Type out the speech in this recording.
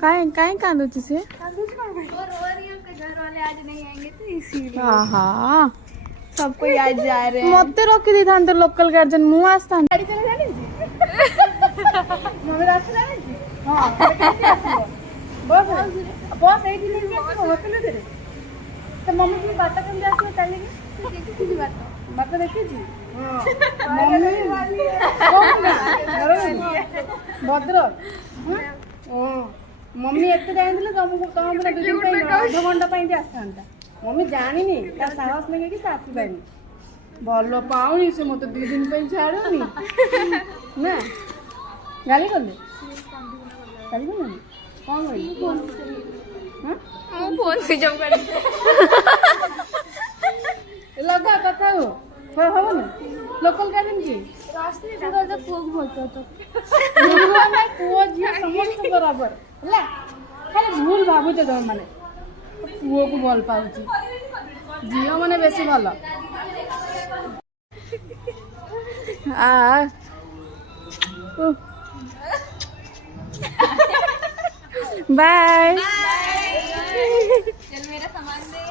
काहे कांदुची से घर वाले आज नहीं आएंगे तो इसीलिए आहा सबको आज जा रहे हैं। मते रखी दी थांते लोकल गार्जन मु आस्ता गाड़ी चला जाने मम्मी रास्ता जाने हां बस बस एई दिन में होटल दे तो मम्मी की बात करन जाती चलेगी देखी बात देखी जी हां मम्मी वाली है भद्रक हां मम्मी एते जाइंदिले तुमको तुम अपना 2 दिन पे आधा घंटा पे आस्तांता मम्मी जानिनी ता साहस लगे कि साथी बानी भलो पाउनी से मत 2 दिन पे छाड़ुनी ना गाली कर ले गाली कर ले कौन होई हां फोन से जब कर लगा कथा हो पर हो ना लोकल गार्डन की रास्ते में तो फोग बोलतो तो पुओ झियो समस्त बराबर ହେଲା ଖାଲି ଭୁଲ ଭାବୁଛ ତମେ ମାନେ ପୁଅକୁ ଭଲ ପାଉଛି ଝିଅ ମାନେ ବେଶୀ ଭଲ बाय चल मेरा सामान दे